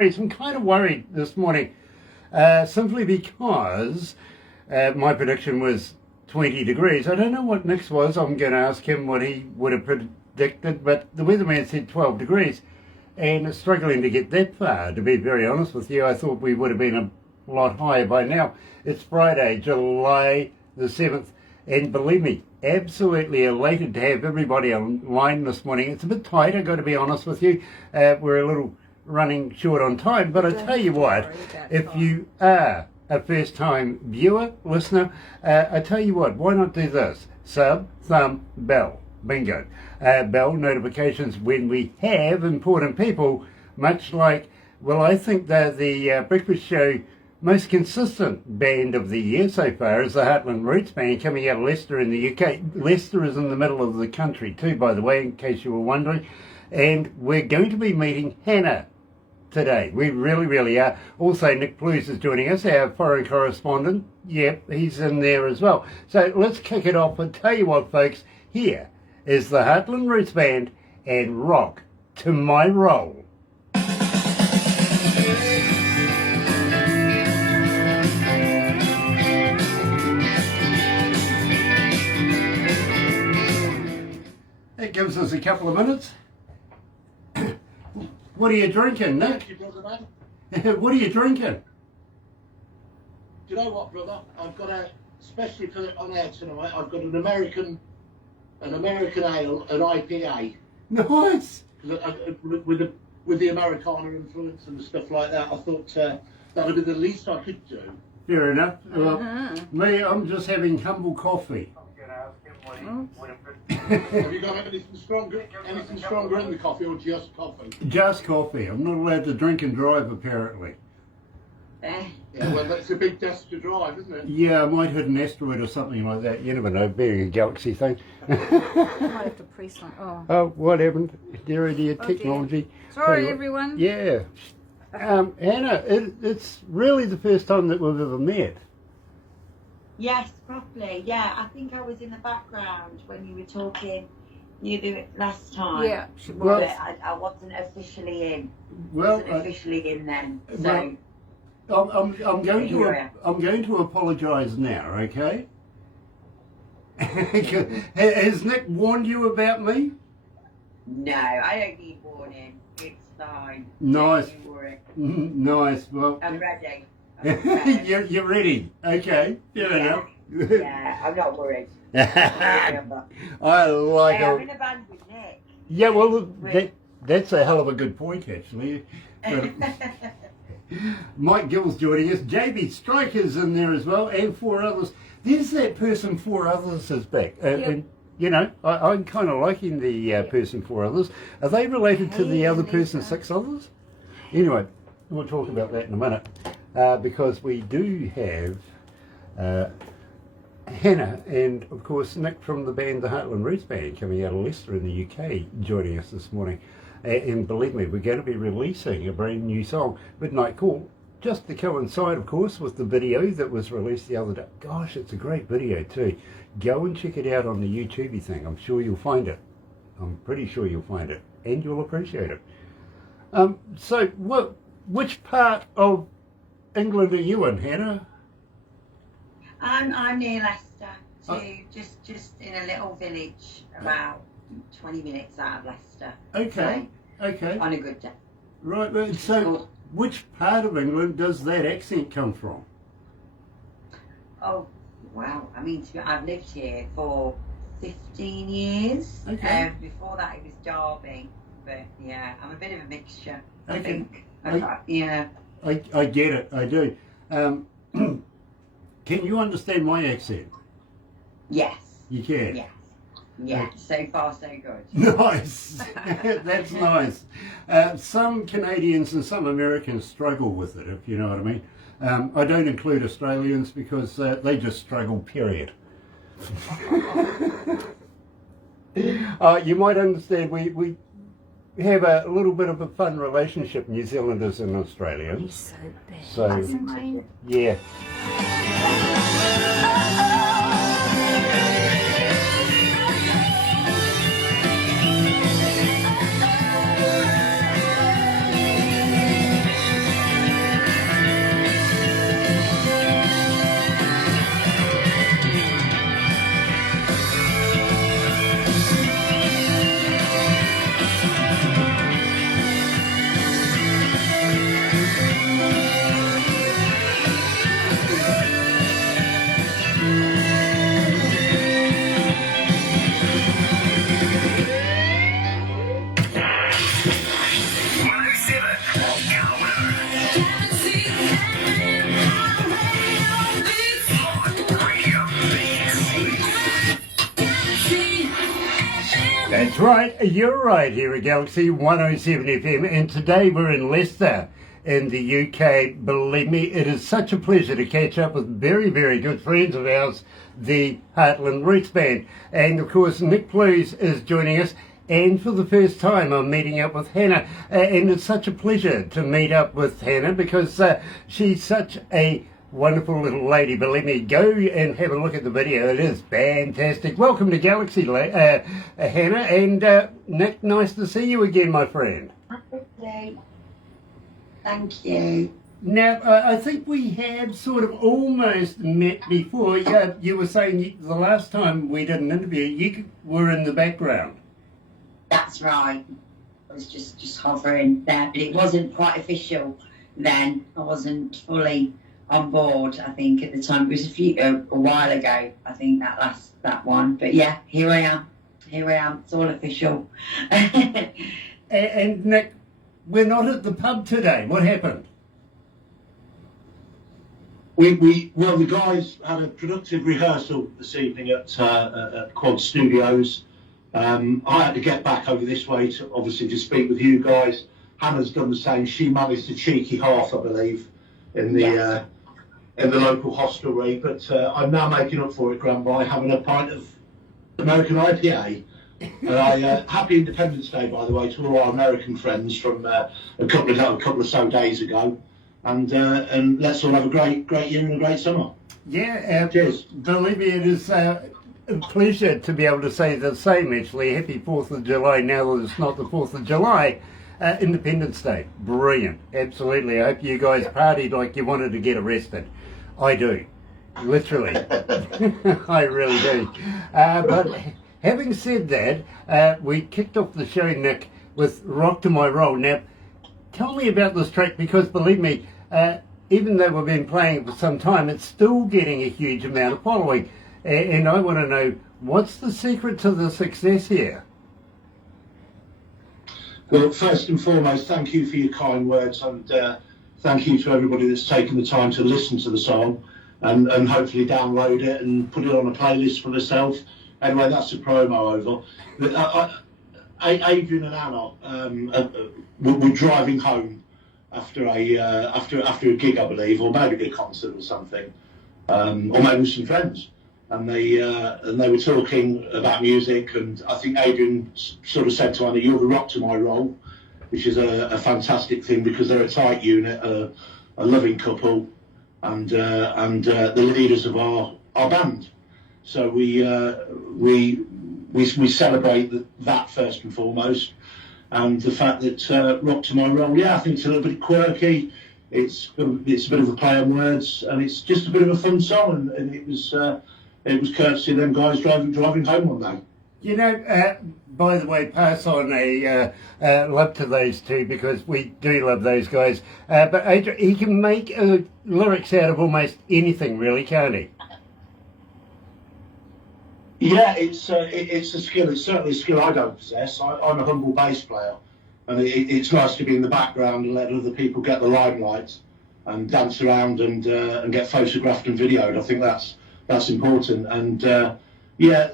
I'm kind of worried this morning, simply because my prediction was 20 degrees. I don't know what Nick's was. I'm going to ask him what he would have predicted, but the weatherman said 12 degrees, and it's struggling to get that far, to be very honest with you. I thought we would have been a lot higher by now. It's Friday, July the 7th, and believe me, absolutely elated to have everybody online this morning. It's a bit tight, I've got to be honest with you. We're a little running short on time, but I tell you what, if you are a first time viewer, listener, I tell you what, why not do this? Sub, thumb, bell, bingo. Bell notifications when we have important people, much like, well, I think they're the Breakfast Show most consistent band of the year so far is the Heartland Roots Band coming out of Leicester in the UK. Leicester is in the middle of the country too, by the way, in case you were wondering. And we're going to be meeting Hannah today. We really are. Also, Nick Blues is joining us, our foreign correspondent. Yep, he's in there as well. So let's kick it off and tell you what, folks, here is the Heartland Roots Band and Rock to My Roll. That gives us a couple of minutes. What are you drinking, Nick? What are you drinking? Do you know what, brother? I've got especially for on air tonight, I've got an American ale, an IPA. Nice. With the Americana influence and stuff like that, I thought that'd be the least I could do. Fair enough. Well, me, I'm just having humble coffee. Have you got anything stronger in the coffee or just coffee? Just coffee. I'm not allowed to drink and drive, apparently. Yeah, well, that's a big test to drive, isn't it? Yeah, I might hit an asteroid or something like that. You never know, being a galaxy thing. I might have to press on. Oh, what happened? Dear technology. Dear. Sorry, everyone. Yeah. Anna, it's really the first time that we've ever met. Yes, properly. Yeah, I think I was in the background when you were talking. You do it last time. Yeah, well, I wasn't officially in. Well, officially in then. So I'm going to apologise now. Okay. Has Nick warned you about me? No, I don't need warning. It's fine. Nice. Don't you worry. Nice. Well, I'm ready. You're ready. Okay. Fair enough. Yeah, I'm not worried. I like hey, I'm in a band with Nick. Yeah, well, that's a hell of a good point, actually. Mike Gill's joining us. JB Striker's in there as well, and 4 others. There's that person 4 others is back. And, you know, I'm kind of liking the person 4 others. Are they related to the other person 6 others? Anyway, we'll talk about that in a minute. Because we do have Hannah and, of course, Nick from the band, the Heartland Roots Band, coming out of Leicester in the UK, joining us this morning. And believe me, we're going to be releasing a brand new song, Midnight Call, just to coincide, of course, with the video that was released the other day. Gosh, it's a great video too. Go and check it out on the YouTube thing. I'm sure you'll find it. I'm pretty sure you'll find it, and you'll appreciate it. So, which part of England are you in, Hannah? I'm near Leicester, just in a little village about 20 minutes out of Leicester. Okay, so, okay. On a good day. Right, so which part of England does that accent come from? Oh, well, I mean, I've lived here for 15 years. Okay. Before that it was Derby, but yeah, I'm a bit of a mixture, I Okay. think. Yeah. I get it, I do. Can you understand my accent? Yes. You can? Yes. Yeah, so far so good. Nice. That's nice. Some Canadians and some Americans struggle with it, if you know what I mean. I don't include Australians because they just struggle, period. You might understand we have a little bit of a fun relationship, New Zealanders and Australians. So, yeah. That's right, you're right here at Galaxy107fm, and today we're in Leicester in the UK. Believe me, it is such a pleasure to catch up with very, very good friends of ours, the Heartland Roots Band. And of course, Nick Plews is joining us, and for the first time I'm meeting up with Hannah, and it's such a pleasure to meet up with Hannah because she's such a wonderful little lady. Believe me, go and have a look at the video. It is fantastic. Welcome to Galaxy, Hannah, and Nick, nice to see you again, my friend. Thank you. Now, I think we have sort of almost met before. You were saying the last time we did an interview, you were in the background. That's right. I was just hovering there, but it wasn't quite official then. I wasn't fully on board, I think, at the time. It was a while ago, I think, that one. But yeah, here I am. It's all official. And Nick, we're not at the pub today. What happened? Well, the guys had a productive rehearsal this evening at Quad Studios. I had to get back over this way to obviously to speak with you guys. Hannah's done the same. She managed a cheeky half, I believe, in the local hostelry. But I'm now making up for it, Graham, by having a pint of American IPA. Happy Independence Day, by the way, to all our American friends from a couple of so days ago. And let's all have a great year and a great summer. Yeah, cheers. Believe me, it is a pleasure to be able to say the same, actually. Happy 4th of July, now that it's not the 4th of July. Independence Day, brilliant, absolutely. I hope you guys partied like you wanted to get arrested. I do, literally. I really do. But having said that, we kicked off the show, Nick, with Rock to My Roll. Now, tell me about this track, because believe me, even though we've been playing it for some time, it's still getting a huge amount of following. And I want to know, what's the secret to the success here? Well, first and foremost, thank you for your kind words, and thank you to everybody that's taken the time to listen to the song and hopefully download it and put it on a playlist for themselves. Anyway, that's the promo over. But, Adrian and Anna were driving home after a gig, I believe, or maybe a concert or something, or maybe with some friends. And they were talking about music, and I think Adrian sort of said to Anna, "You're the rock to my roll," which is a fantastic thing because they're a tight unit, a loving couple, and the leaders of our band. So we celebrate that first and foremost, and the fact that Rock to My Roll, yeah, I think it's a little bit quirky. It's a bit of a play on words, and it's just a bit of a fun song, and it was courtesy of them guys driving home one day. You know, by the way, pass on a love to those two, because we do love those guys. But Adrian, he can make lyrics out of almost anything, really, can't he? Yeah, it's a skill. It's certainly a skill I don't possess. I'm a humble bass player, and it's nice to be in the background and let other people get the limelight and dance around and get photographed and videoed. I think that's important. And yeah,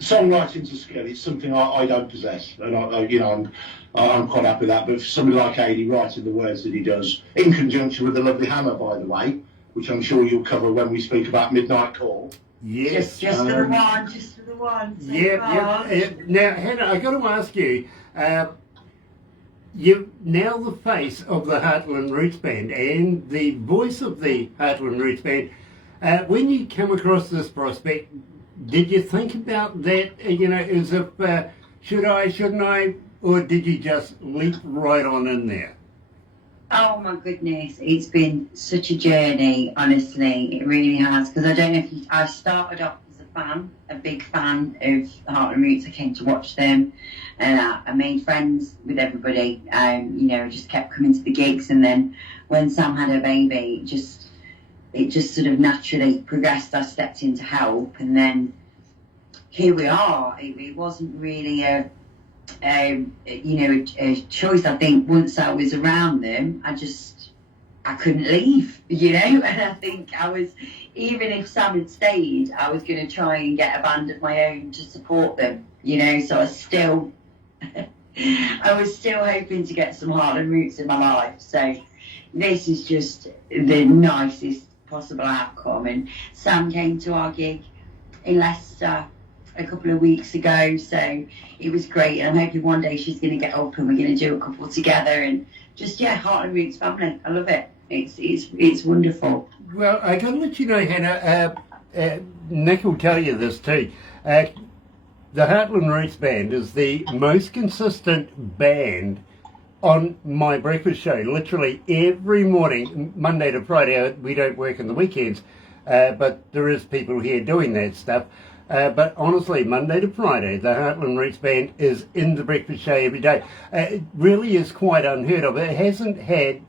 songwriting's a skill. It's something I don't possess, and I'm quite happy with that. But for somebody like Adi writing the words that he does, in conjunction with the lovely Hannah, by the way, which I'm sure you'll cover when we speak about Midnight Call. Yes. Just for the one. Yeah. Now, Hannah, I got to ask you, you're now the face of the Heartland Roots Band and the voice of the Heartland Roots Band. When you come across this prospect, did you think about that, as if, should I, shouldn't I, or did you just leap right on in there? Oh my goodness, it's been such a journey, honestly, it really has, because I don't know if I started off as a big fan of the Heartland Roots. I came to watch them, and I made friends with everybody, just kept coming to the gigs, and then when Sam had her baby, it just sort of naturally progressed. I stepped in to help, and then here we are. It wasn't really a choice. I think once I was around them, I just I couldn't leave, and I think even if Sam had stayed, I was going to try and get a band of my own to support them, so I was still hoping to get some Heartland roots in my life. So this is just the nicest possible outcome. And Sam came to our gig in Leicester a couple of weeks ago, so it was great. And I'm hoping one day she's going to get up and we're going to do a couple together. And just, Heartland roots family. I love it. It's wonderful. Well, I got to let you know, Hannah, Nick will tell you this too. The Heartland Roots Band is the most consistent band on my breakfast show. Literally every morning, Monday to Friday. We don't work on the weekends, but there is people here doing that stuff. But honestly, Monday to Friday, the Heartland Roots Band is in the breakfast show every day. It really is quite unheard of. It hasn't had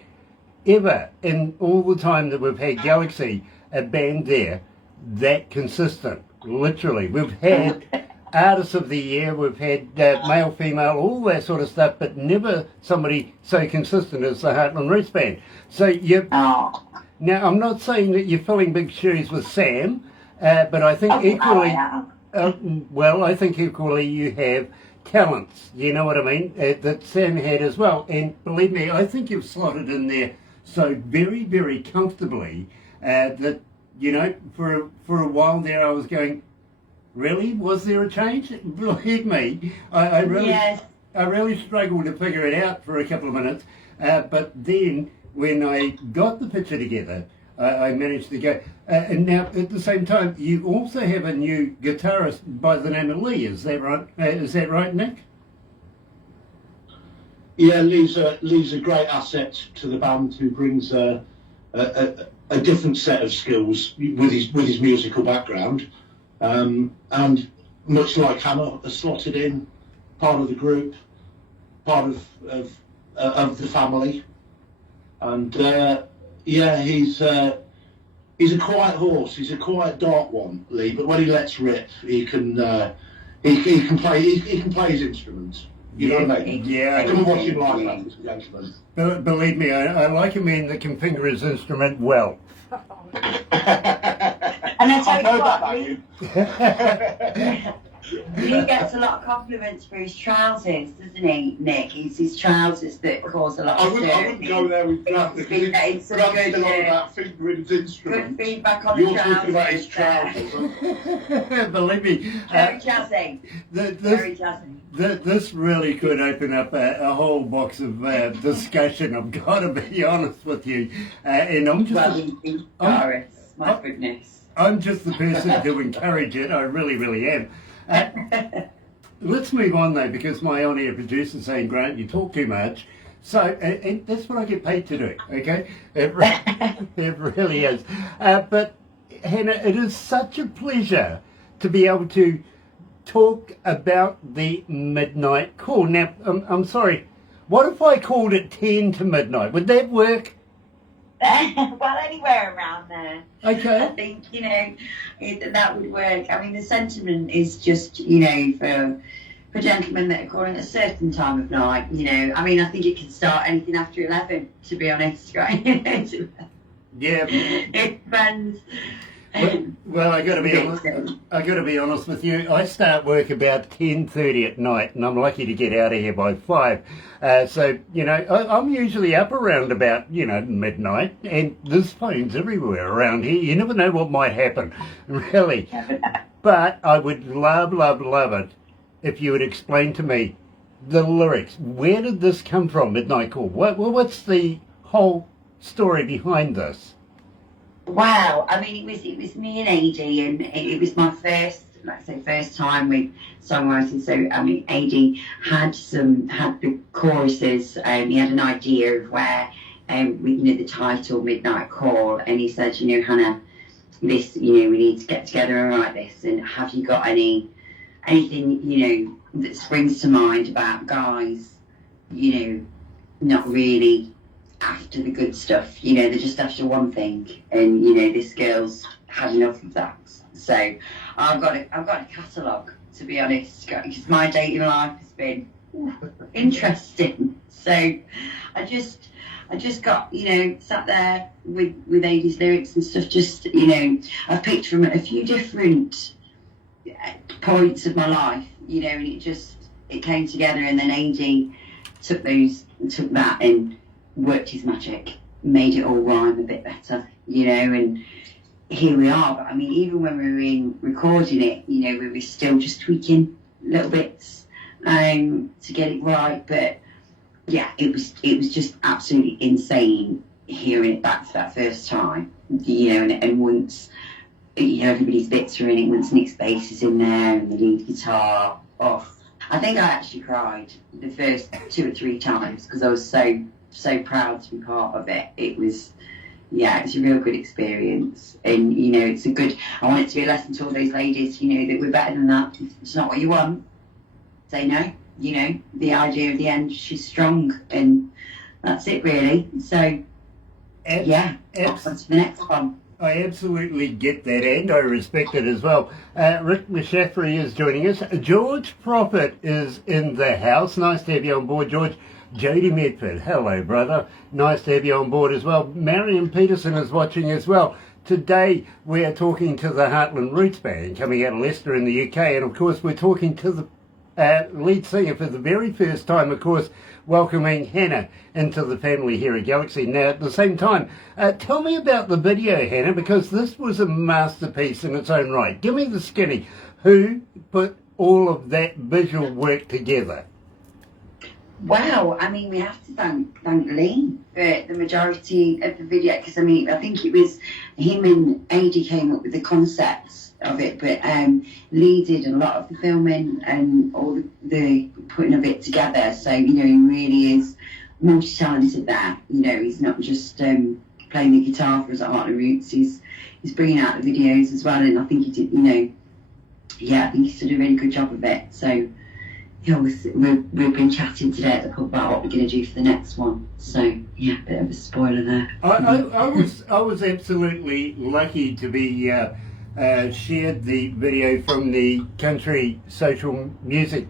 ever, in all the time that we've had Galaxy, a band there that consistent. Literally. We've had Artists of the Year, we've had male, female, all that sort of stuff, but never somebody so consistent as the Heartland Roots Band. So now, I'm not saying that you're filling big shoes with Sam, but I think I think equally you have talents, you know what I mean, that Sam had as well. And believe me, I think you've slotted in there so very, very comfortably that, for a while there I was going, really? Was there a change? Believe me, I really struggled to figure it out for a couple of minutes. But then when I got the picture together, I managed to go. And now at the same time, you also have a new guitarist by the name of Lee. Is that right? Is that right, Nick? Yeah, Lee's a great asset to the band, who brings a different set of skills with his musical background. And much like Hannah, are slotted in, part of the group, part of the family, and he's a quiet horse. He's a quiet, dark one, Lee. But when he lets rip, he can play his instruments. You know what I mean? Yeah. Come and watch him live, ladies and gentlemen. Believe me, I like a man that can finger his instrument well. And I tell you what, Lee gets a lot of compliments for his trousers, doesn't he, Nick? It's his trousers that cause a lot of dirt. I wouldn't go there with Grant, because Grant's still on about fingering his instrument. Good feedback on the trousers. You're talking about his trousers. Believe me. Very jazzy. Very jazzy. This really could open up a whole box of discussion, I've got to be honest with you. And I'm just... my goodness. I'm just the person to encourage it. I really, really am. Let's move on though, because my on-air producer's saying, Grant, you talk too much. So, and that's what I get paid to do, okay? It really is. But Hannah, it is such a pleasure to be able to talk about the midnight call. Now, I'm sorry, what if I called it 10 to midnight? Would that work? Well, anywhere around there. Okay. I think, that would work. I mean, the sentiment is just, for gentlemen that are calling at a certain time of night, I mean, I think it can start anything after 11, to be honest, right? Yeah. It depends. Well, I got to be honest with you. I start work about 10:30 at night, and I'm lucky to get out of here by 5. So I'm usually up around about midnight, and there's phones everywhere around here. You never know what might happen, really. But I would love it if you would explain to me the lyrics. Where did this come from, Midnight Call? What's the whole story behind this? Wow, I mean, it was me and AD, and it was my first time with songwriting. So I mean, AD had the choruses. He had an idea of where, the title Midnight Call, and he said, Hannah, this, we need to get together and write this. And have you got anything, that springs to mind about guys, not really after the good stuff, they're just after one thing, and this girl's had enough of that. So I've got a catalogue, to be honest, because my dating life has been interesting. So I I just got, sat there with Adie's lyrics and stuff. Just, I've picked from a few different points of my life, and it came together. And then Adie took that and worked his magic, made it all rhyme a bit better, and here we are. But I mean, even when we were in recording it, we were still just tweaking little bits to get it right. But yeah, it was just absolutely insane hearing it back for that first time, and once everybody's bits are in it, once Nick's bass is in there and the lead guitar. Oh, I think I actually cried the first 2 or 3 times because I was so proud to be part of it. It's a real good experience, and I want it to be a lesson to all those ladies, that we're better than that. If it's not what you want, say no. The idea of the end, she's strong, and that's it really. So on to the next one. I absolutely get that, and I respect it as well. Rick McShaffrey is joining us. George Prophet is in the house. Nice to have you on board, George. Jody Medford, hello, brother. Nice to have you on board as well. Marion Peterson is watching as well. Today we are talking to the Heartland Roots Band coming out of Leicester in the UK, and of course we're talking to the lead singer for the very first time, of course, welcoming Hannah into the family here at Galaxy. Now, at the same time, tell me about the video, Hannah, because this was a masterpiece in its own right. Give me the skinny. Who put all of that visual work together? Wow, I mean, we have to thank Lee for the majority of the video, because I think it was him and Adie came up with the concepts of it, but Lee did a lot of the filming and all the putting of it together. So he really is multi-talented there. He's not just playing the guitar for us at Heartland Roots. He's bringing out the videos as well, and I think he did. I think he's done a really good job of it. So. We've been chatting today at the pub about what we're going to do for the next one. So yeah, bit of a spoiler there. I was absolutely lucky to be shared the video from the Country Social Music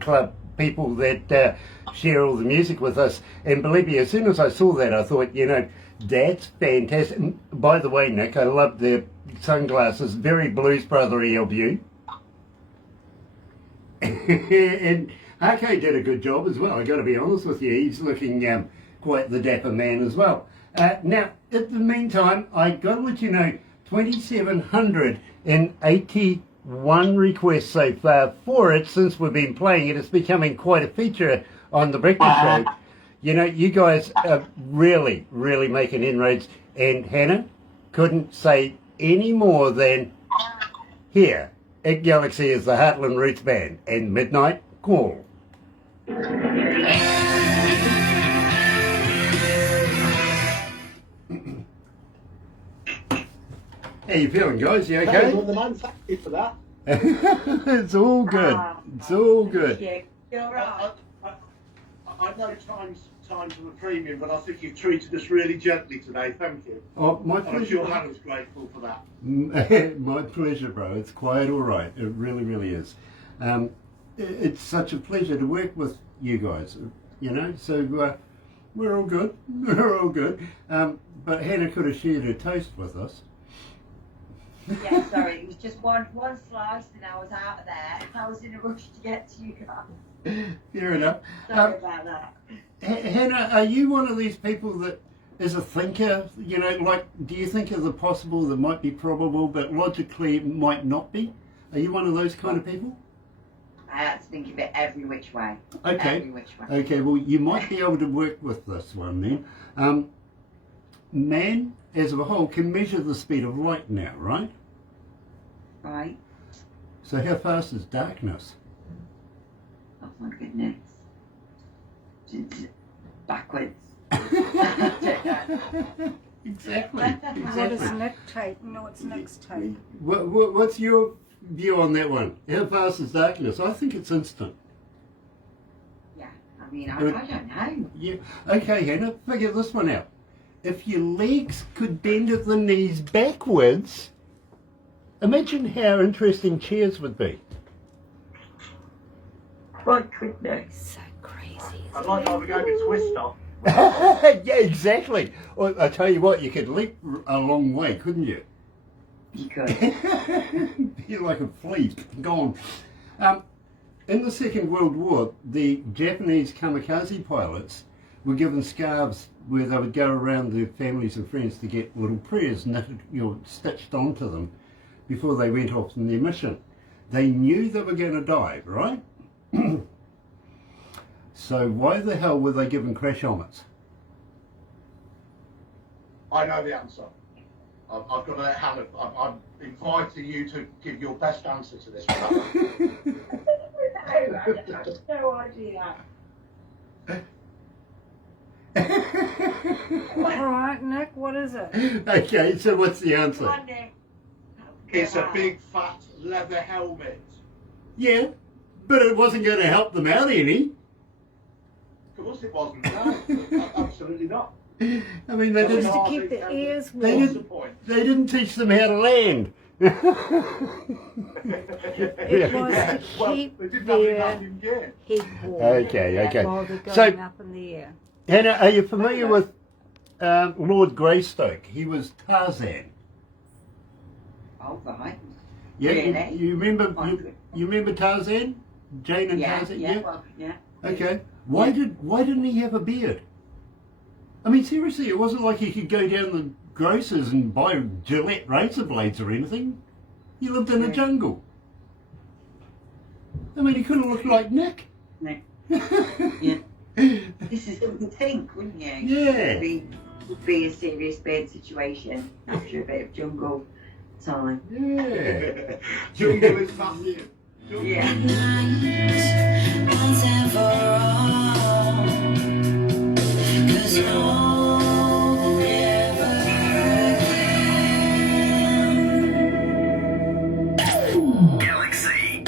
Club people that share all the music with us. And believe me, as soon as I saw that, I thought, that's fantastic. And by the way, Nick, I love the sunglasses. Very Blues Brother-y of you. And RK did a good job as well, I've got to be honest with you. He's looking quite the dapper man as well. Now, in the meantime, I got to let you know, 2,781 requests so far for it since we've been playing it. It's becoming quite a feature on the breakfast show. You guys are really, really making inroads. And Hannah couldn't say any more than here. At Galaxy is the Heartland Roots Band and Midnight Call. How you feeling, guys? You okay? Thank you for that. It's all good. It's all good. You're right. I know times of a premium, but I think you've treated us really gently today. Thank you. Oh, my pleasure. I'm sure Hannah's grateful for that. My pleasure, bro. It's quite all right. It really, really is. It's such a pleasure to work with you guys. So we're all good. We're all good. But Hannah could have shared her toast with us. Yeah, sorry, it was just one slice and I was out of there. I was in a rush to get to you guys. Fair enough. Sorry about that. Hannah, are you one of these people that is a thinker? Do you think of the possible that might be probable, but logically it might not be? Are you one of those kind of people? I had to think of it every which way. Okay. Every which way. Okay, well, you might be able to work with this one then. Man, as a whole, can measure the speed of light now, right? Right. So how fast is darkness? Oh my goodness. Backwards. Exactly. What is neck tight? No, it's next tight. What's your view on that one? How fast is darkness? I think it's instant. Yeah, I don't know. Yeah. Okay, Hannah, figure this one out. If your legs could bend at the knees backwards, imagine how interesting chairs would be. My goodness. So crazy. I'd like to have a go with twist off. Yeah, exactly. Well, I tell you what, you could leap a long way, couldn't you? You could. You're like a fleet, gone. In the Second World War, the Japanese kamikaze pilots were given scarves where they would go around their families and friends to get little prayers knitted, stitched onto them before they went off on their mission. They knew they were going to die, right? So why the hell were they given crash helmets? I know the answer. I've got a Hannah. I'm inviting you to give your best answer to this one. I have no idea. All right, Nick, what is it? Okay, so what's the answer? Come on, Nick. It's a big fat leather helmet. Yeah, but it wasn't going to help them out any. Of course it wasn't. No, absolutely not. I mean, they Just didn't, to keep the ears They warm. What's the point? they didn't teach them how to land. It was to Well, keep they didn't have their enough in gear. head warm Okay. while they're going So, up in the air. Hannah, are you familiar with Lord Greystoke? He was Tarzan. All right. Yeah, Really? you remember Tarzan? Jane and Yeah, Tarzan? yeah, well, yeah. Okay. Why didn't he have a beard? I mean, seriously, it wasn't like he could go down the grocers and buy Gillette razor blades or anything. He lived in a jungle. I mean, he could have looked like Nick. Nick. Yeah. This is what you'd think, wouldn't you? Yeah. It would be a serious beard situation after a bit of jungle time. Yeah. Jungle is massive. Jungle. Yeah. Once and for all, 'cause no never again. Galaxy.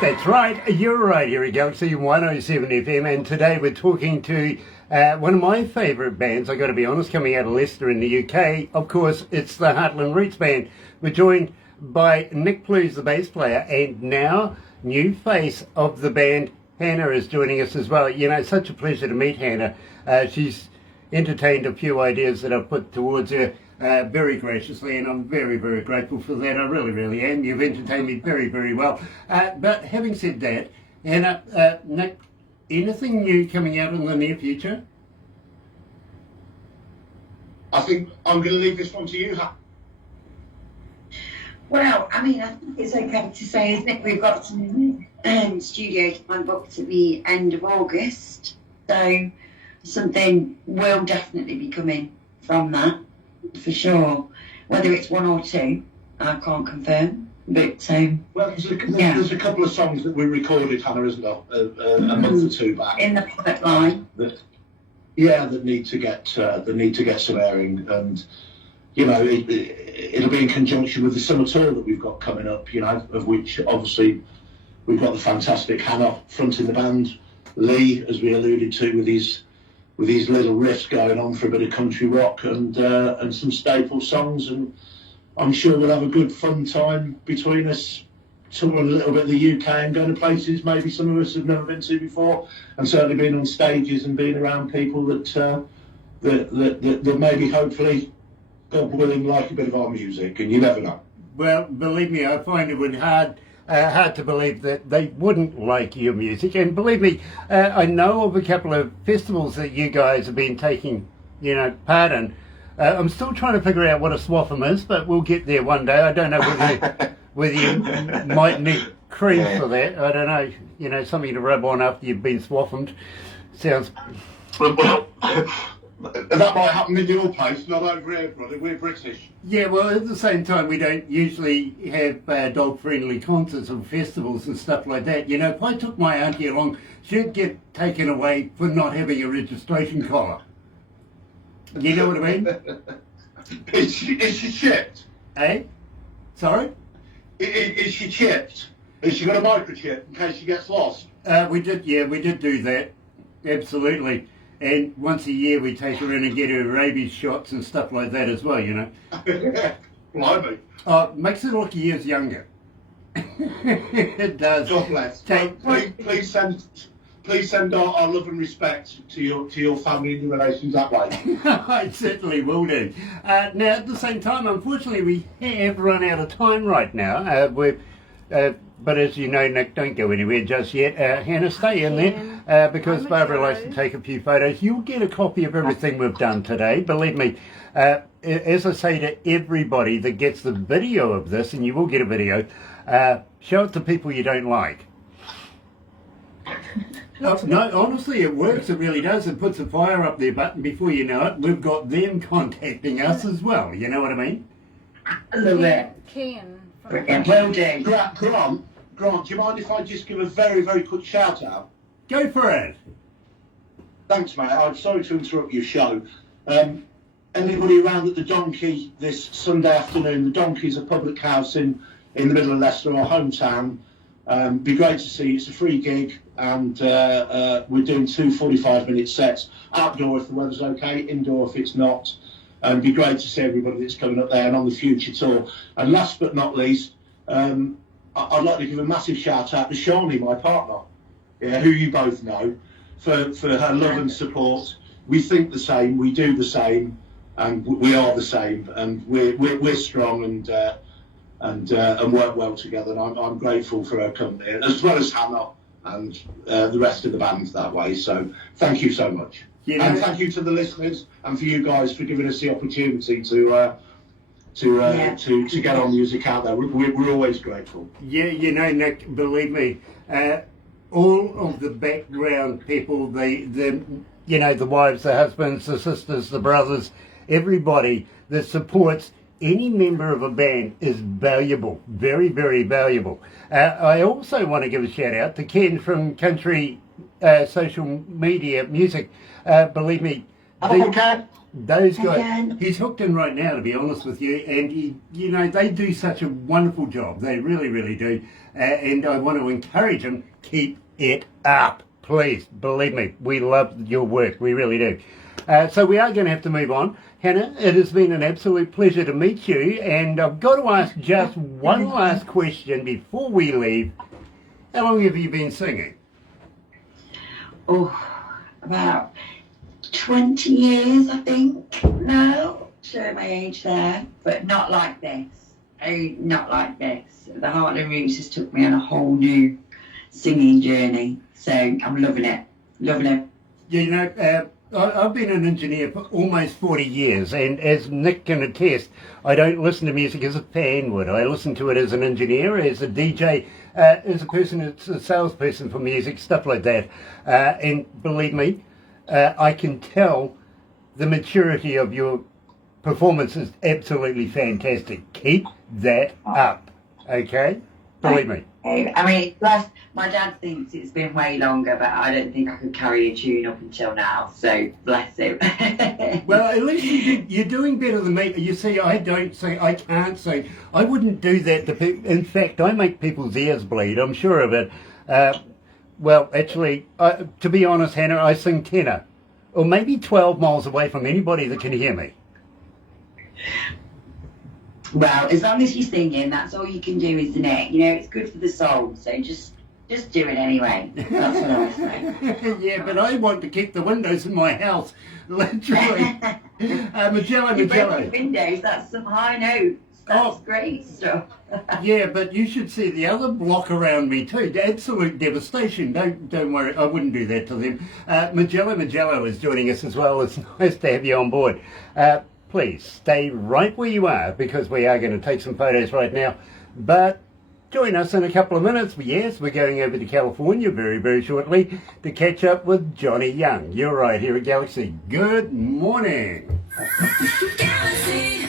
That's right, you're right here at Galaxy107 FM, and today we're talking to one of my favourite bands, I've got to be honest, coming out of Leicester in the UK. Of course, it's the Heartland Roots Band. We're joined by Nick Plews, the bass player, and now new face of the band, Hannah, is joining us as well. You know, it's such a pleasure to meet Hannah. She's entertained a few ideas that I've put towards her very graciously, and I'm very, very grateful for that. I really, really am. You've entertained me very, very well. But having said that, Hannah, Nick, anything new coming out in the near future? I think I'm going to leave this one to you, Ha. Well, I mean, I think it's okay to say, isn't it? We've got some studio time booked at the end of August, so something will definitely be coming from that, for sure. Whether it's one or two, I can't confirm, but Well, there's a couple of songs that we recorded, Hannah, isn't there, a month or two back. in the pipeline. That need to get some airing, and you know it'll be in conjunction with the summer tour that we've got coming up. You know, of which obviously we've got the fantastic Hannah fronting the band, Lee, as we alluded to, with his little riffs going on for a bit of country rock and some staple songs, and I'm sure we'll have a good fun time between us, touring a little bit of the UK and going to places maybe some of us have never been to before, and certainly being on stages and being around people that maybe hopefully, God willing, like a bit of our music, and you never know. Well, believe me, I find it would hard to believe that they wouldn't like your music. And believe me, I know of a couple of festivals that you guys have been taking, part in. I'm still trying to figure out what a swaffum is, but we'll get there one day. I don't know whether you might need cream for that. I don't know, something to rub on after you've been swaffumed. Sounds... Well, that might happen in your place, not over here, brother. We're British. Yeah, well, at the same time, we don't usually have dog-friendly concerts or festivals and stuff like that. You know, if I took my auntie along, she'd get taken away for not having a registration collar. You know what I mean? Is she chipped? Eh? Sorry? Is she chipped? Has she got a microchip in case she gets lost? We did do that. Absolutely. And once a year we take her in and get her rabies shots and stuff like that as well, Blimey. Makes it look years younger. It does. God bless. Please send our love and respect to your family and your relations that way. I certainly will do. Now, at the same time, unfortunately, we have run out of time right now. But as you know, Nick, don't go anywhere just yet. Hannah, stay in there because Barbara likes to take a few photos. You'll get a copy of everything we've done today. Believe me, as I say to everybody that gets the video of this, and you will get a video, show it to people you don't like. No, honestly, it works. It really does. It puts a fire up their butt, and before you know it, we've got them contacting us as well. You know what I mean? I love it. Ken. Brilliant. Well done. Grant, do you mind if I just give a very, very quick shout out? Go for it. Thanks, mate. I'm sorry to interrupt your show. Anybody around at the Donkey this Sunday afternoon? The Donkey's a public house in the middle of Leicester, our hometown. Be great to see you. It's a free gig, and we're doing 2 45-minute sets. Outdoor if the weather's okay, indoor if it's not. Be great to see everybody that's coming up there and on the future tour. And last but not least, I'd like to give a massive shout out to Shani, my partner, who you both know, for her love and support. We think the same, we do the same, and we are the same, and we're strong and work well together. And I'm grateful for her company, as well as Hannah and the rest of the band that way. So thank you so much. And thank you to the listeners and for you guys for giving us the opportunity to get our music out there. We're always grateful. Yeah, you know, Nick, believe me, all of the background people, the wives, the husbands, the sisters, the brothers, everybody that supports any member of a band is valuable, very, very valuable. I also want to give a shout out to Ken from Country Social Media Music. Believe me, those guys, he's hooked in right now, to be honest with you, and they do such a wonderful job. They really, really do. And I want to encourage them, keep it up, please. Believe me, we love your work, we really do. So we are going to have to move on. Hannah, it has been an absolute pleasure to meet you, and I've got to ask just one last question before we leave. How long have you been singing? Oh, about 20 years, I think, now. Show my age there, but not like this. Oh, not like this. The Heartland Roots has took me on a whole new singing journey, so I'm loving it. Loving it. You know, I've been an engineer for almost 40 years, and as Nick can attest, I don't listen to music as a fan would. I listen to it as an engineer, as a DJ, as a person that's a salesperson for music, stuff like that. And believe me, I can tell the maturity of your performance is absolutely fantastic. Keep that up, okay? Believe me. I mean, my dad thinks it's been way longer, but I don't think I could carry a tune up until now, so bless him. Well, at least you're doing better than me. You see, I don't sing, I can't sing. I wouldn't do that to people. In fact, I make people's ears bleed, I'm sure of it. Well, actually, to be honest, Hannah, I sing tenor, or maybe 12 miles away from anybody that can hear me. Well, as long as you're singing, that's all you can do, isn't it? You know, it's good for the soul, so just do it anyway. That's what I say. Yeah, but I want to keep the windows in my house, literally. Magello. The windows, that's some high notes. That's great stuff. Yeah, but you should see the other block around me too. Absolute devastation. Don't worry, I wouldn't do that to them. Magello is joining us as well. It's nice to have you on board. Please stay right where you are, because we are going to take some photos right now. But join us in a couple of minutes. Yes, we're going over to California very, very shortly to catch up with Johnny Young. You're right here at Galaxy. Good morning. Galaxy.